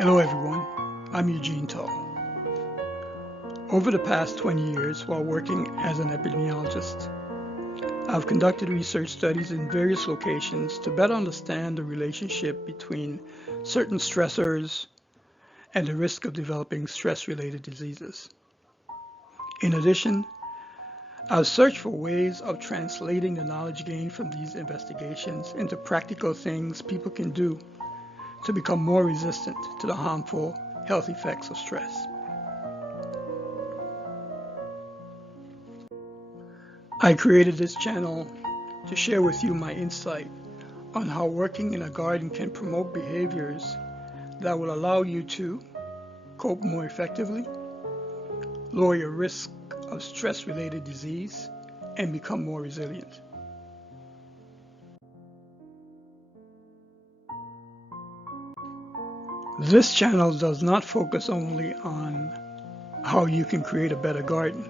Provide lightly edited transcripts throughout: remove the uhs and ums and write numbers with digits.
Hello everyone, I'm Eugene Tull. Over the past 20 years while working as an epidemiologist, I've conducted research studies in various locations to better understand the relationship between certain stressors and the risk of developing stress-related diseases. In addition, I've searched for ways of translating the knowledge gained from these investigations into practical things people can do to become more resistant to the harmful health effects of stress. I created this channel to share with you my insight on how working in a garden can promote behaviors that will allow you to cope more effectively, lower your risk of stress-related disease, and become more resilient. This channel does not focus only on how you can create a better garden,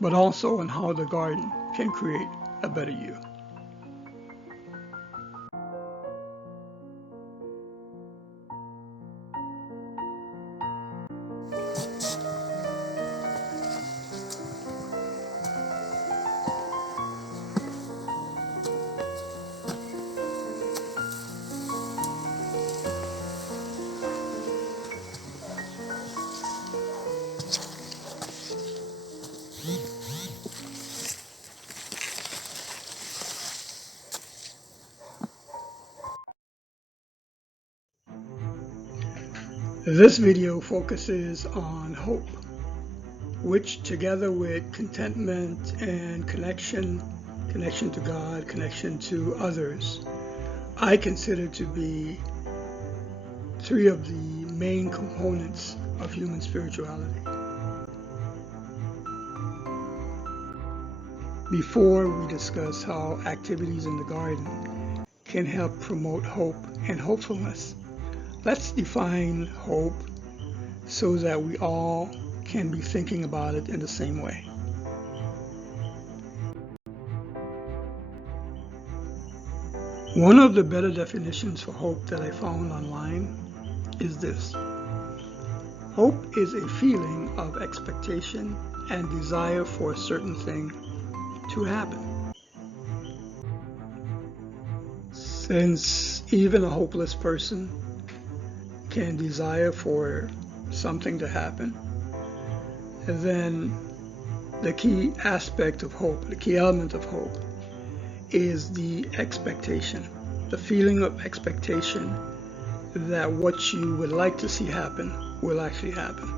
but also on how the garden can create a better you. This video focuses on hope, which together with contentment and connection to God, connection to others, I consider to be three of the main components of human spirituality. Before we discuss how activities in the garden can help promote hope and hopefulness, let's define hope so that we all can be thinking about it in the same way. One of the better definitions for hope that I found online is this. Hope is a feeling of expectation and desire for a certain thing to happen. Since even a hopeless person can desire for something to happen, then the key aspect of hope, the key element of hope, is the expectation, the feeling of expectation that what you would like to see happen will actually happen.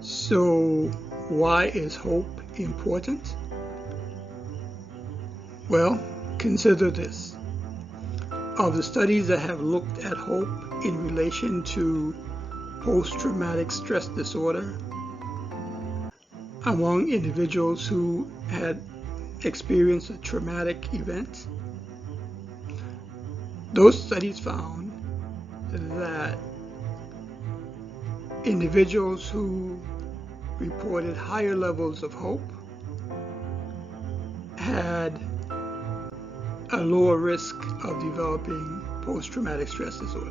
So why is hope important? Well, consider this. Of the studies that have looked at hope in relation to post-traumatic stress disorder among individuals who had experienced a traumatic event, those studies found that individuals who reported higher levels of hope had a lower risk of developing post-traumatic stress disorder.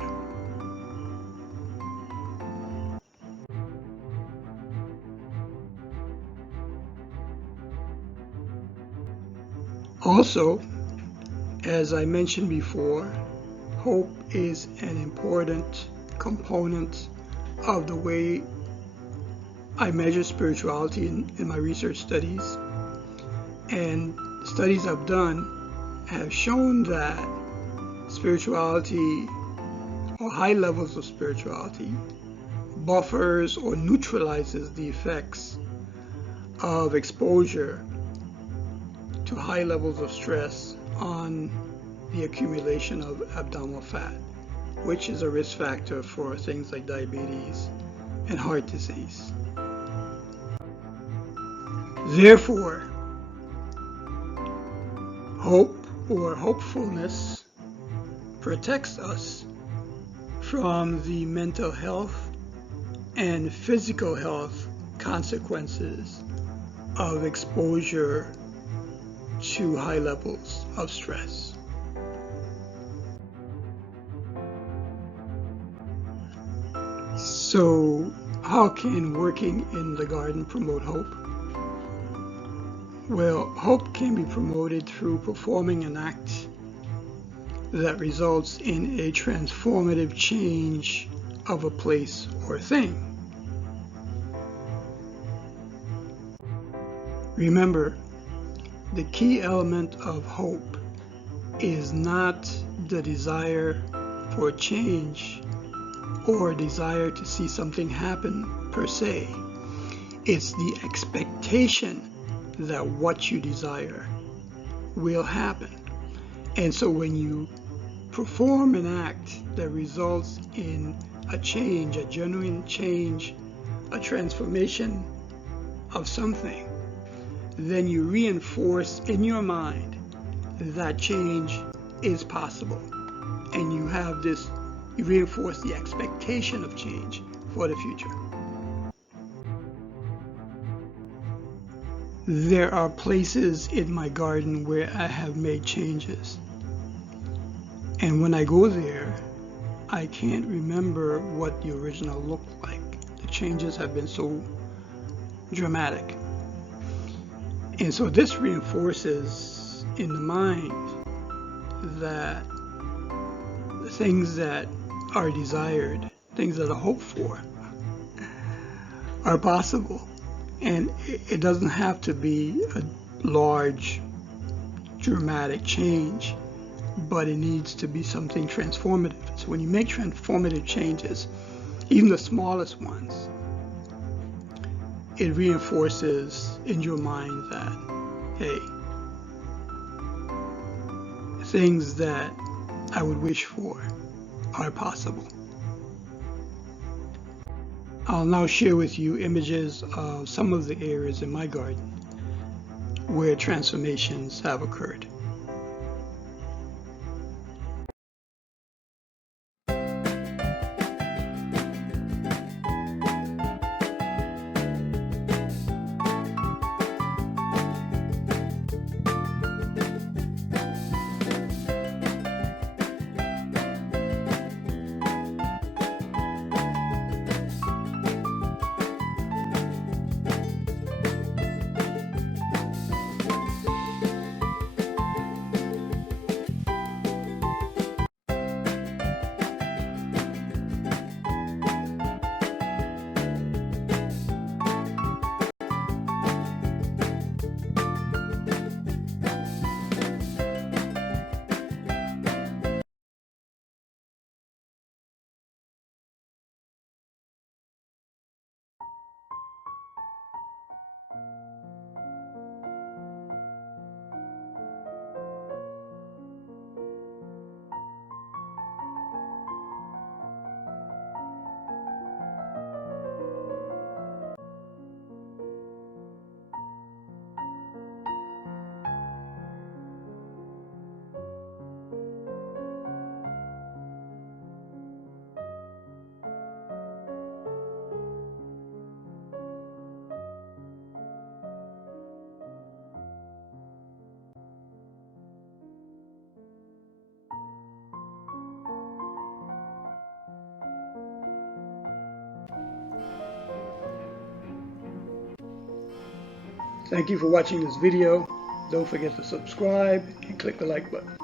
Also, as I mentioned before, hope is an important component of the way I measure spirituality in my research studies, and studies I've done have shown that spirituality, or high levels of spirituality, buffers or neutralizes the effects of exposure to high levels of stress on the accumulation of abdominal fat, which is a risk factor for things like diabetes and heart disease. Therefore, hope or hopefulness protects us from the mental health and physical health consequences of exposure to high levels of stress. So, how can working in the garden promote hope? Well, hope can be promoted through performing an act that results in a transformative change of a place or thing. Remember, the key element of hope is not the desire for change or desire to see something happen per se. It's the expectation that what you desire will happen. And so when you perform an act that results in a change, a genuine change, a transformation of something, then you reinforce in your mind that change is possible. And you reinforce the expectation of change for the future. There are places in my garden where I have made changes. And when I go there, I can't remember what the original looked like. The changes have been so dramatic. And so this reinforces in the mind that things that are desired, things that are hoped for, are possible. And it doesn't have to be a large, dramatic change, but it needs to be something transformative. So when you make transformative changes, even the smallest ones, it reinforces in your mind that, hey, things that I would wish for are possible. I'll now share with you images of some of the areas in my garden where transformations have occurred. Thank you for watching this video. Don't forget to subscribe and click the like button.